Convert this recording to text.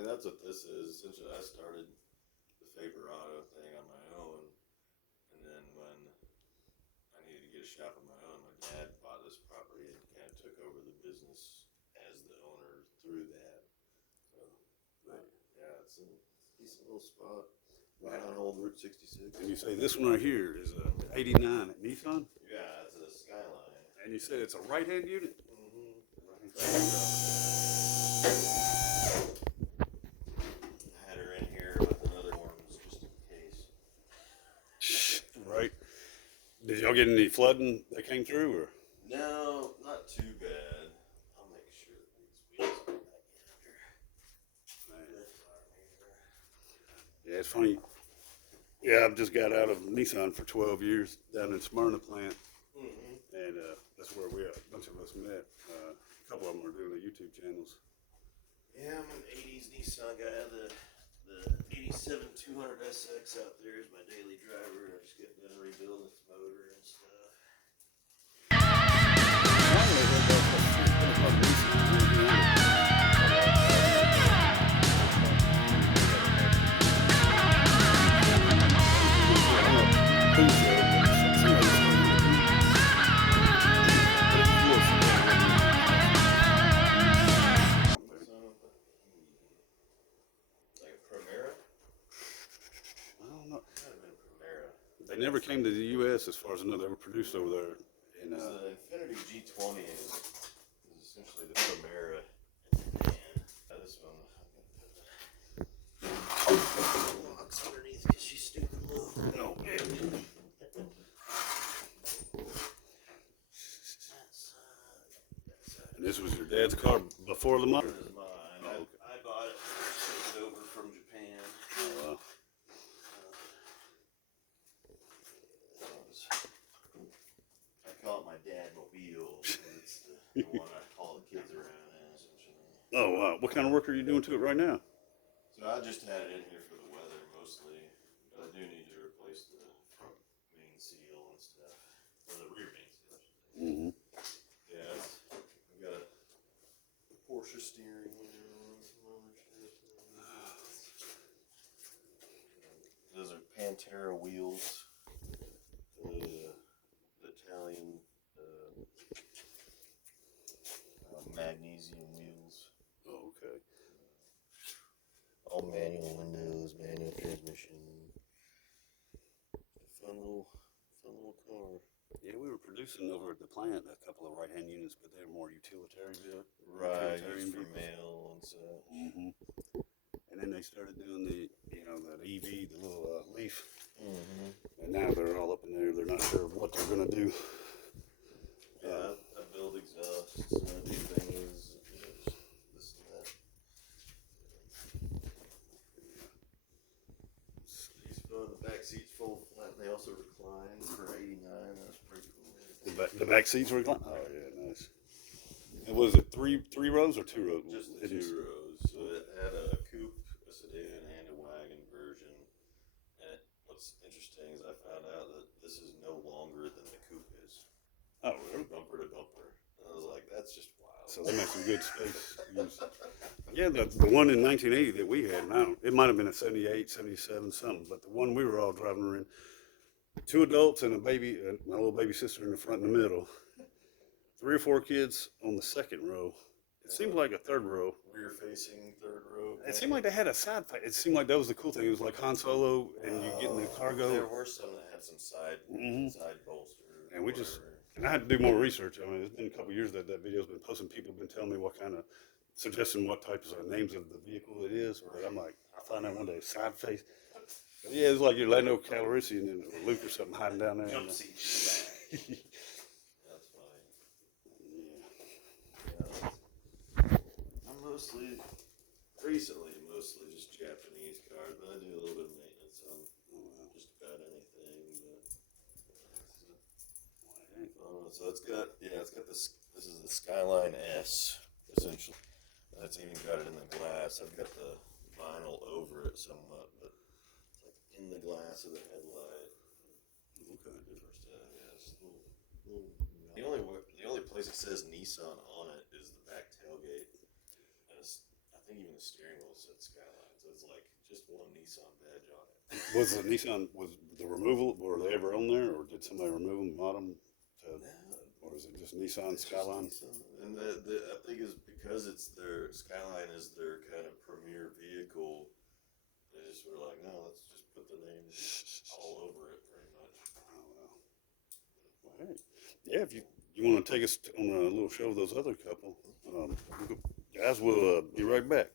mean, that's what this is. Essentially, I started the Faber Auto thing on my own, and then when I needed to get a shop of my own, my dad bought this property and kind of took over the business as the owner through that. So, but yeah, it's a decent little spot. Right on old Route 66. And you say this one right here is a '89 at Nissan? Yeah, it's a Skyline. And you said it's a right-hand unit? Mm-hmm. I had her in here with another ones just in case. Right. Did y'all get any flooding that came through, or? No, not too bad. I'll make sure that these wheels are back in under. Yeah, it's funny. Yeah, I've just got out of Nissan for 12 years down in Smyrna plant, and that's where a bunch of us met. A couple of them are doing the YouTube channels. Yeah, I'm an 80s Nissan guy. The 87 200 SX out there is my daily driver. I'm just getting done rebuilding its motor and stuff. They never came to the U.S. as far as I know. They were produced over there. In, the Infiniti G20 is essentially the Primera in Japan. This one, locks underneath because she's stupid low. Oh, man. And this was your dad's car before the model? This is mine. I bought it, shipped it over from Japan. Oh, wow. I call it my Dad-mobile. It's the one I call the kids around in, essentially. Oh, wow. What kind of work are you doing to it right now? So I just had it in here for the weather mostly, but I do need to replace the front main seal and stuff, or the rear main seal, I should say. Mm-hmm. Yeah, I've got a Porsche steering wheel and some other shit. Those are Pantera wheels. The Italian magnesium wheels. Oh, okay. All manual windows, manual transmission. Fun little car. Yeah, we were producing over at the plant a couple of right-hand units, but they're more utilitarian. Right, used for mail and such. Mm-hmm. And then they started doing the EV, the little Leaf. Mm-hmm. And now they're all up in there. They're not sure what they're going to do. Yeah, I build exhausts and I do things, just this and that. These fun. The back seats fold flat and they also recline for 89. That's pretty cool. The back seats recline. Oh yeah, nice. And was it three rows or 2 rows? Just the 2 rows. So it had a coupe, a sedan, and a wagon version. And what's interesting is I found out that this is no longer than the coupe is. Oh, really? Bumper to bumper. And I was like, that's just wild. So they make some good space. Yeah, the one in 1980 that we had, now it might have been a 78, 77, something, but the one we were all driving around, 2 adults and a baby, my little baby sister in the front and the middle, 3 or 4 kids on the second row. It seemed like a third row. Rear facing third row. It seemed like they had a side. It seemed like that was the cool thing. It was like Han Solo, and you get in the cargo. There were some that had some side bolster. And we just, and I had to do more research. I mean, it's been a couple of years that video's been posted. People have been telling me what kind of, suggesting what types of names of the vehicle it is. But I'm like, I found out one day, side face. But yeah, it's like your Lando Calrissian and Luke or something hiding down there. Jump seat. That's funny. Yeah. I'm mostly just Japanese cars, but I do a little bit of maintenance on just about anything. But so it's got this. This is the Skyline S, essentially. That's even got it in the glass. I've got the vinyl over it somewhat, but it's like in the glass of the headlight. Okay. Different stuff. Yeah, it's a little. The only place it says Nissan on it is the back tailgate. And I think even the the steering wheel said Skyline, so it's like just one Nissan badge on it. Was the Nissan, was the removal, were they ever on there, or did somebody remove them, mod them? Or is it just Nissan It's just Skyline? Nissan. And I think is because it's their Skyline is their kind of premier vehicle. They just were like, no, let's just put the name all over it, pretty much. Oh, well. All right. Yeah, if you want to take us on a little show of those other couple, guys, we'll be right back.